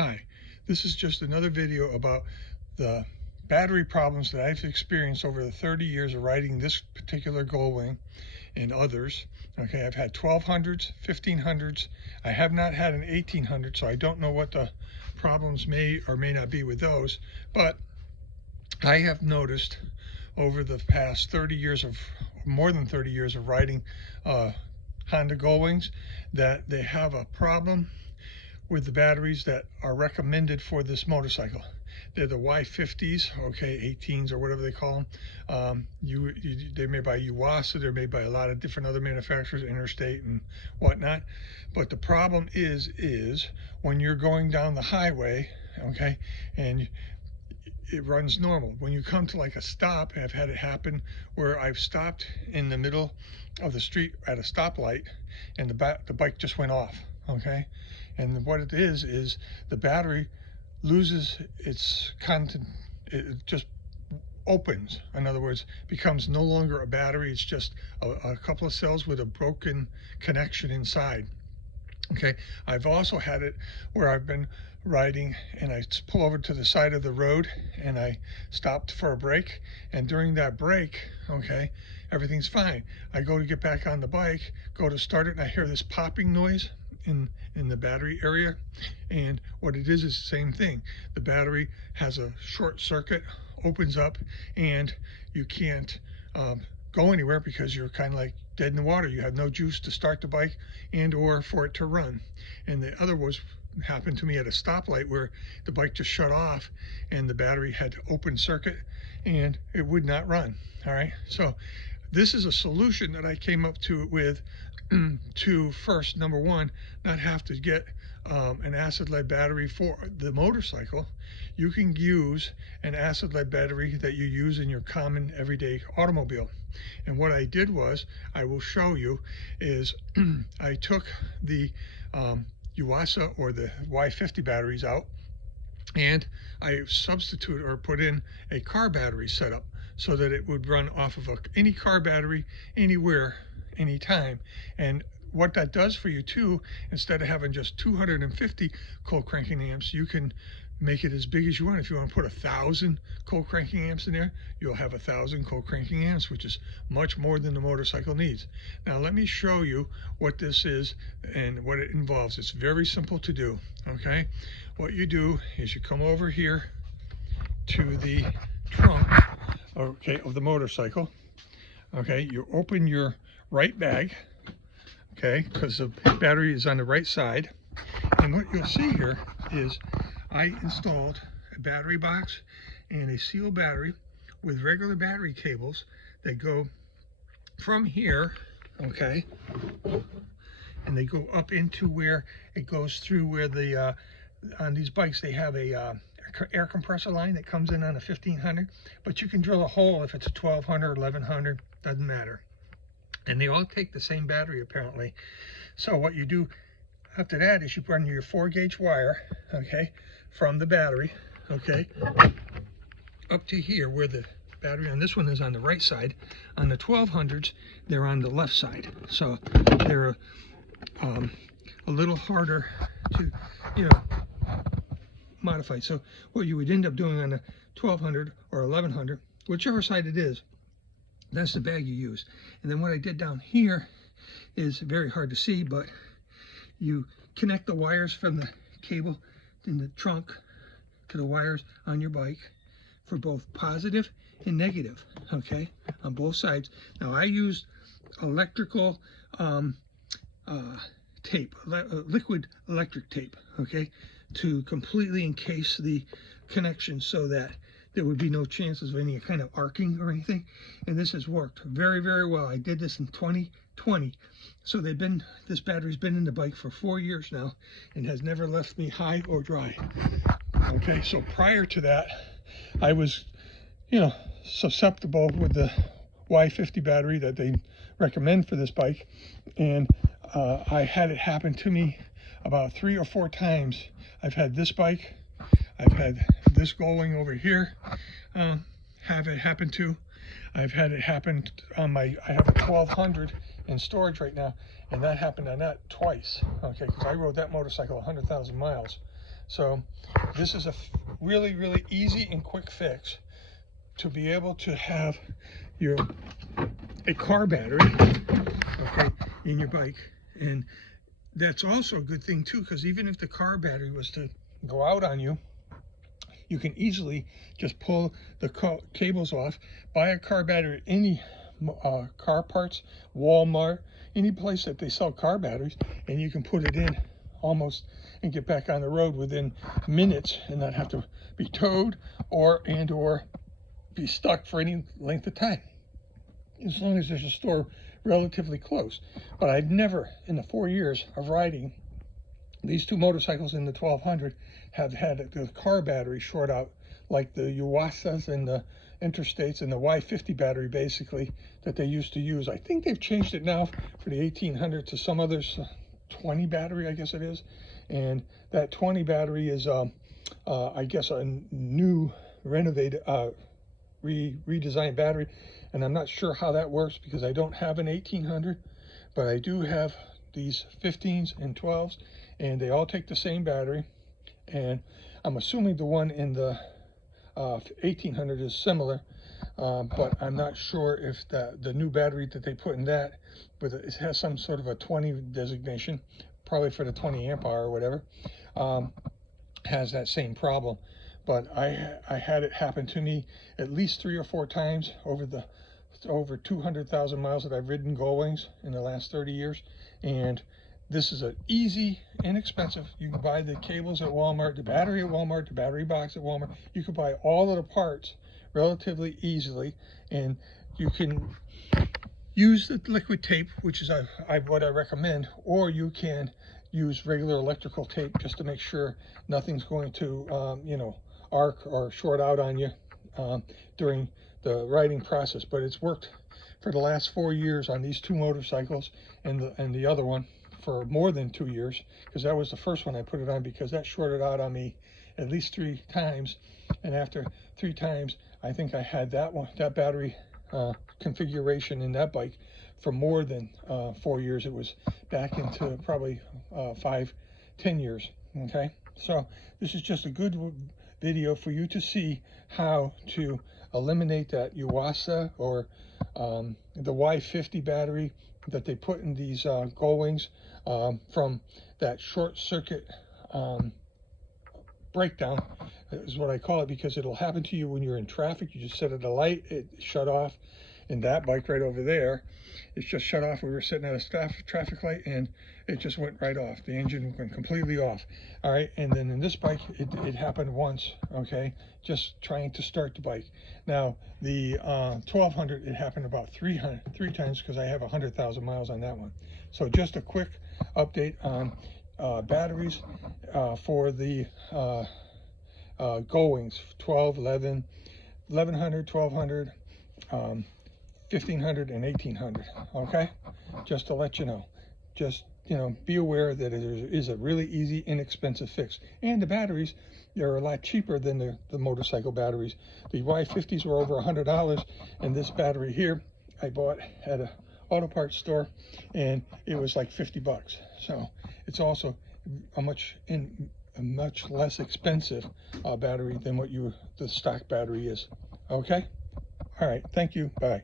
Hi, this is just another video about the battery problems that I've experienced over the 30 years of riding this particular Goldwing and others. Okay, I've had 1200s, 1500s. I have not had an 1800, so I don't know what the problems may or may not be with those, but I have noticed over the past 30 years of, more than 30 years of riding Honda Goldwings, that they have a problem with the batteries that are recommended for this motorcycle. They're the Y50s, okay, 18s or whatever they call them. They're made by Yuasa, they're made by a lot of different other manufacturers, Interstate and whatnot. But the problem is when you're going down the highway, okay, and it runs normal. When you come to like a stop, I've had it happen where I've stopped in the middle of the street at a stoplight and the bike just went off, okay? And what it is the battery loses its content, it just opens. In other words, becomes no longer a battery, it's just a couple of cells with a broken connection inside. Okay, I've also had it where I've been riding and I pull over to the side of the road and I stopped for a break, and during that break, okay, everything's fine. I go to get back on the bike, go to start it, and I hear this popping noise in the battery area, and what it is the same thing. The battery has a short circuit, opens up, and you can't go anywhere because you're kind of like dead in the water. You have no juice to start the bike and or for it to run. And the other was happened to me at a stoplight where the bike just shut off and the battery had open circuit and it would not run. All right, so this is a solution that I came up with to first, number one, not have to get an acid lead battery for the motorcycle. You can use an acid lead battery that you use in your common everyday automobile. And what I did was, I will show you, is I took the Yuasa or the Y50 batteries out and I substitute or put in a car battery setup so that it would run off of any car battery anywhere, anytime. And what that does for you too, instead of having just 250 cold cranking amps, you can make it as big as you want. If you want to put 1,000 cold cranking amps in there, you'll have 1,000 cold cranking amps, which is much more than the motorcycle needs. Now let me show you what this is and what it involves. It's very simple to do, okay? What you do is you come over here to the trunk, okay, of the motorcycle, okay? You open your right bag, okay, because the battery is on the right side. And what you'll see here is I installed a battery box and a sealed battery with regular battery cables that go from here, okay, and they go up into where it goes through where the on these bikes they have a air compressor line that comes in on a 1500, but you can drill a hole if it's a 1200, 1100, doesn't matter. And they all take the same battery apparently. So what you do after that is you run your 4-gauge wire, okay, from the battery, okay, up to here where the battery on this one is on the right side. On the 1200s, they're on the left side. So they're a little harder to, modify. So what you would end up doing on a 1200 or 1100, whichever side it is, that's the bag you use. And then what I did down here is very hard to see, but you connect the wires from the cable in the trunk to the wires on your bike for both positive and negative, okay, on both sides. Now I used electrical tape, liquid electric tape, okay, to completely encase the connection so that there would be no chances of any kind of arcing or anything. And this has worked very, very well. I did this in 2020. So this battery's been in the bike for 4 years now and has never left me high or dry. Okay, so prior to that, I was, susceptible with the Y50 battery that they recommend for this bike. And I had it happen to me about 3 or 4 times. I've had this bike, I've had this Goldwing over here have it happen to. I've had it happen on I have a 1200 in storage right now, and that happened on that twice, okay, because I rode that motorcycle 100,000 miles. So this is a really, really easy and quick fix to be able to have a car battery, okay, in your bike. And that's also a good thing too, because even if the car battery was to go out on you, you can easily just pull the cables off, buy a car battery at any car parts, Walmart, any place that they sell car batteries, and you can put it in almost and get back on the road within minutes and not have to be towed or be stuck for any length of time, as long as there's a store relatively close. But I've never, in the 4 years of riding these two motorcycles in the 1200, have had the car battery short out like the Yuasas and the Interstates and the Y50 battery, basically, that they used to use. I think they've changed it now for the 1800 to some others 20 battery, I guess it is. And that 20 battery is, I guess, a new renovated, redesigned battery. And I'm not sure how that works because I don't have an 1800, but I do have these 15s and 12s, and they all take the same battery. And I'm assuming the one in the 1800 is similar, but I'm not sure if the new battery that they put in that, but it has some sort of a 20 designation, probably for the 20 amp hour or whatever, has that same problem. But I had it happen to me at least 3 or 4 times over 200,000 miles that I've ridden Goldwings in the last 30 years. And this is an easy, inexpensive. You can buy the cables at Walmart, the battery at Walmart, the battery box at Walmart. You can buy all of the parts relatively easily, and you can use the liquid tape, which is what I recommend, or you can use regular electrical tape just to make sure nothing's going to, arc or short out on you during the riding process. But it's worked for the last 4 years on these two motorcycles, and the other one for more than 2 years, because that was the first one I put it on, because that shorted out on me at least 3 times. And after 3 times, I think I had that battery configuration in that bike for more than 4 years. It was back into probably 5-10 years. Okay, so this is just a good video for you to see how to eliminate that Yuasa or the Y50 battery that they put in these Goldwings from that short circuit breakdown, is what I call it, because it'll happen to you when you're in traffic. You just set at a light, it shut off. In that bike right over there, it's just shut off. We were sitting at a traffic light and it just went right off. The engine went completely off. All right, and then in this bike, it happened once, okay, just trying to start the bike. Now, the 1200, it happened about 3 times, because I have 100,000 miles on that one. So just a quick update on batteries for the Goldwings, 12, 11, 1100, 1200, 1500 and 1800. Okay, just to let you know, just be aware that it is a really easy, inexpensive fix. And the batteries, they're a lot cheaper than the motorcycle batteries. The Y50s were over $100, and this battery here I bought at a auto parts store, and it was like 50 bucks. So it's also a much less expensive battery than what the stock battery is. Okay, all right, thank you, bye.